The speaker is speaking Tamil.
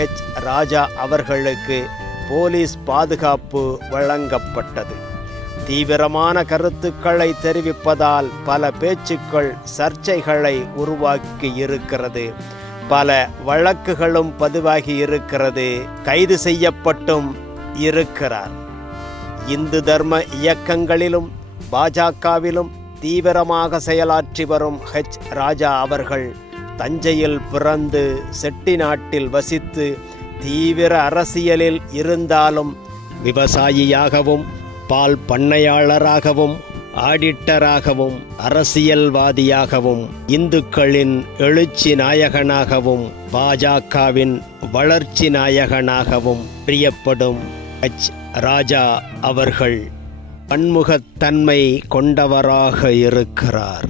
ஹெச் ராஜா அவர்களுக்கு போலீஸ் பாதுகாப்பு வழங்கப்பட்டது. தீவிரமான கருத்துக்களை தெரிவிப்பதால் பல பேச்சுக்கள் சர்ச்சைகளை உருவாக்கி இருக்கிறது. பல வழக்குகளும் பதிவாகி இருக்கிறது. கைது செய்யப்பட்டும் இருக்கிறார். இந்து தர்ம இயக்கங்களிலும் பாஜகவிலும் தீவிரமாக செயலாற்றி வரும் ஹெச் ராஜா அவர்கள் தஞ்சையில் பிறந்து செட்டிநாட்டில் வசித்து தீவிர அரசியலில் இருந்தாலும் விவசாயியாகவும் பால் பண்ணையாளராகவும் ஆடிட்டராகவும் அரசியல்வாதியாகவும் இந்துக்களின் எழுச்சி நாயகனாகவும் பாஜகவின் வளர்ச்சி நாயகனாகவும் பிரியப்படும் ஹெச் ராஜா அவர்கள் பன்முகத்தன்மை கொண்டவராக இருக்கிறார்.